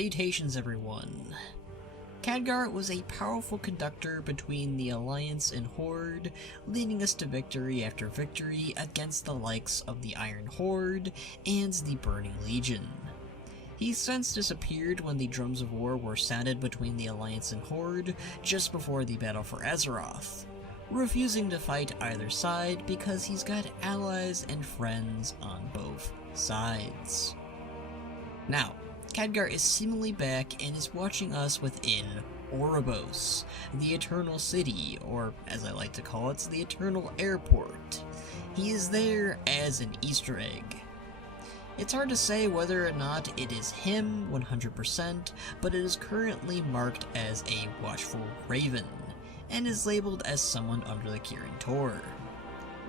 Salutations everyone! Khadgar was a powerful conductor between the Alliance and Horde, leading us to victory after victory against the likes of the Iron Horde and the Burning Legion. He since disappeared when the drums of war were sounded between the Alliance and Horde just before the battle for Azeroth, refusing to fight either side because he's got allies and friends on both sides. Now, Khadgar is seemingly back and is watching us within Oribos, the Eternal City, or as I like to call it, the Eternal Airport. He is there as an Easter egg. It's hard to say whether or not it is him 100%, but it is currently marked as a Watchful Raven, and is labeled as someone under the Kirin Tor.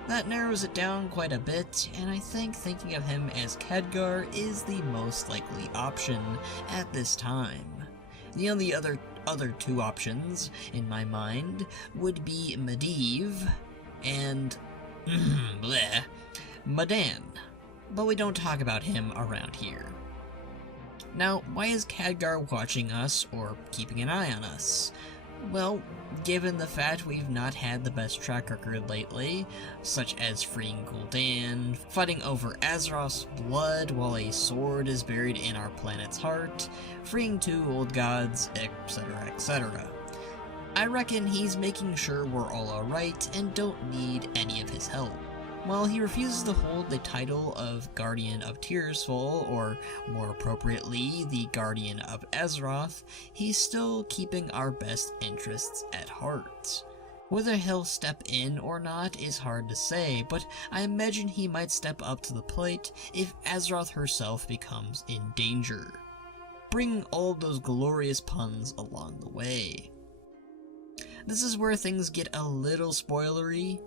That narrows it down quite a bit, and I think thinking of him as Khadgar is the most likely option at this time. The only other two options, in my mind, would be Medivh and Madan, but we don't talk about him around here. Now, why is Khadgar watching us, or keeping an eye on us? Well, given the fact we've not had the best track record lately, such as freeing Gul'dan, fighting over Azeroth's blood while a sword is buried in our planet's heart, freeing 2 old gods, etc, etc. I reckon he's making sure we're all alright and don't need any of his help. While he refuses to hold the title of Guardian of Tirisfal, or more appropriately, the Guardian of Azeroth, he's still keeping our best interests at heart. Whether he'll step in or not is hard to say, but I imagine he might step up to the plate if Azeroth herself becomes in danger, bringing all those glorious puns along the way. This is where things get a little spoilery.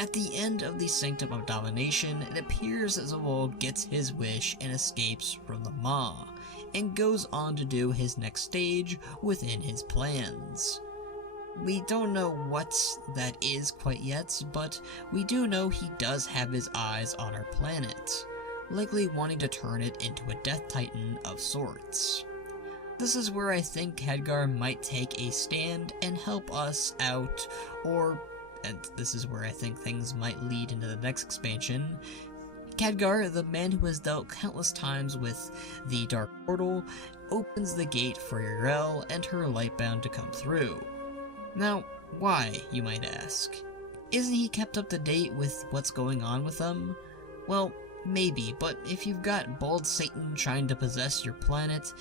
At the end of the Sanctum of Domination, it appears as Zavol gets his wish and escapes from the Maw, and goes on to do his next stage within his plans. We don't know what that is quite yet, but we do know he does have his eyes on our planet, likely wanting to turn it into a Death Titan of sorts. This is where I think Khadgar might take a stand and help us out, and this is where I think things might lead into the next expansion. Khadgar, the man who has dealt countless times with the Dark Portal, opens the gate for Yrel and her Lightbound to come through. Now, why, you might ask? Isn't he kept up to date with what's going on with them? Well, maybe, but if you've got Bald Satan trying to possess your planet,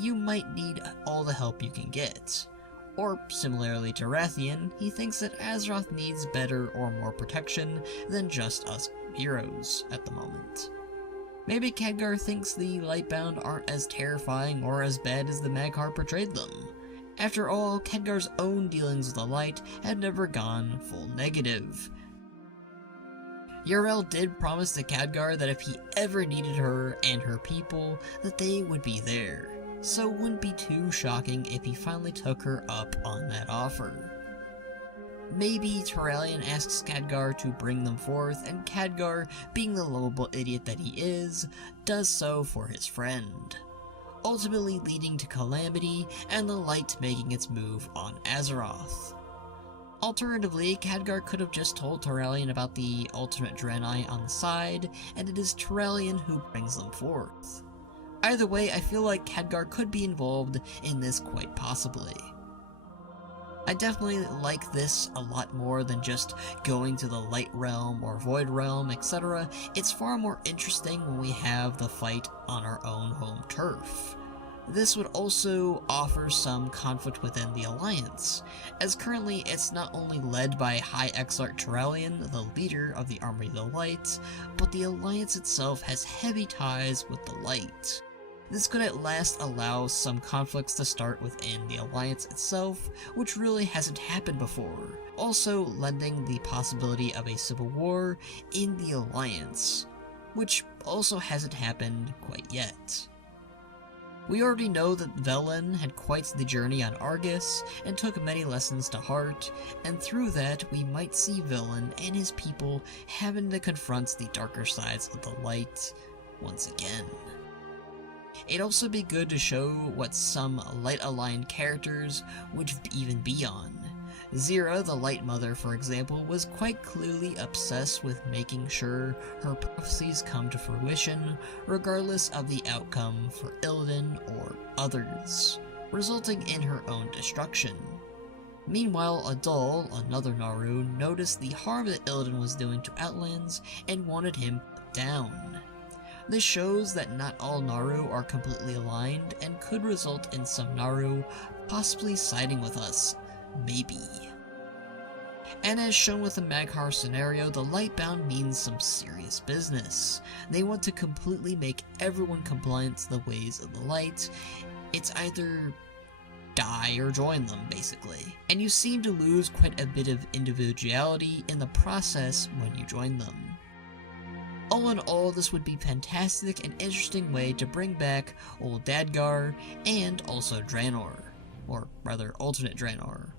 you might need all the help you can get. Or, similarly to Rathian, he thinks that Azeroth needs better or more protection than just us heroes at the moment. Maybe Khadgar thinks the Lightbound aren't as terrifying or as bad as the Mag'har portrayed them. After all, Khadgar's own dealings with the Light had never gone full negative. Yrel did promise to Khadgar that if he ever needed her and her people, that they would be there. So it wouldn't be too shocking if he finally took her up on that offer. Maybe Turalyon asks Khadgar to bring them forth, and Khadgar, being the lovable idiot that he is, does so for his friend, ultimately leading to calamity and the Light making its move on Azeroth. Alternatively, Khadgar could have just told Turalyon about the ultimate Draenei on the side, and it is Turalyon who brings them forth. Either way, I feel like Khadgar could be involved in this quite possibly. I definitely like this a lot more than just going to the Light Realm or Void Realm, etc. It's far more interesting when we have the fight on our own home turf. This would also offer some conflict within the Alliance, as currently it's not only led by High Exarch Turalyon, the leader of the Army of the Light, but the Alliance itself has heavy ties with the Light. This could at last allow some conflicts to start within the Alliance itself, which really hasn't happened before, also lending the possibility of a civil war in the Alliance, which also hasn't happened quite yet. We already know that Velen had quite the journey on Argus and took many lessons to heart, and through that we might see Velen and his people having to confront the darker sides of the Light once again. It'd also be good to show what some light-aligned characters would even be on. Zira, the Light Mother, for example, was quite clearly obsessed with making sure her prophecies come to fruition, regardless of the outcome for Illidan or others, resulting in her own destruction. Meanwhile, Adal, another Naru, noticed the harm that Illidan was doing to Outlands and wanted him put down. This shows that not all Naru are completely aligned and could result in some Naru possibly siding with us. Maybe. And as shown with the Maghar scenario, the Lightbound means some serious business. They want to completely make everyone compliant to the ways of the light. It's either die or join them, basically. And you seem to lose quite a bit of individuality in the process when you join them. All in all, this would be fantastic and interesting way to bring back old Khadgar and also Draenor, or rather alternate Draenor.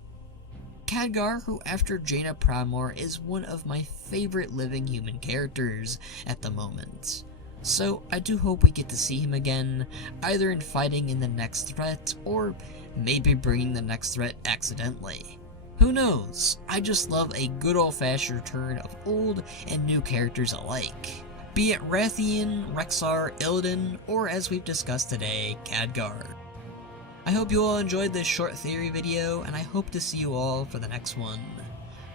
Khadgar, who after Jaina Proudmoore is one of my favorite living human characters at the moment. So I do hope we get to see him again, either in fighting in the next threat, or maybe bringing the next threat accidentally. Who knows? I just love a good old-fashioned return of old and new characters alike. Be it Rathian, Rexxar, Illidan, or as we've discussed today, Khadgar. I hope you all enjoyed this short theory video, and I hope to see you all for the next one.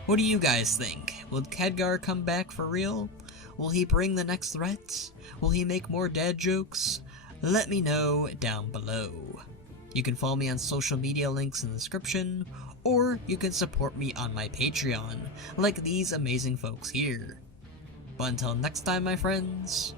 What do you guys think? Will Khadgar come back for real? Will he bring the next threat? Will he make more dad jokes? Let me know down below. You can follow me on social media links in the description, or you can support me on my Patreon, like these amazing folks here. But until next time, my friends,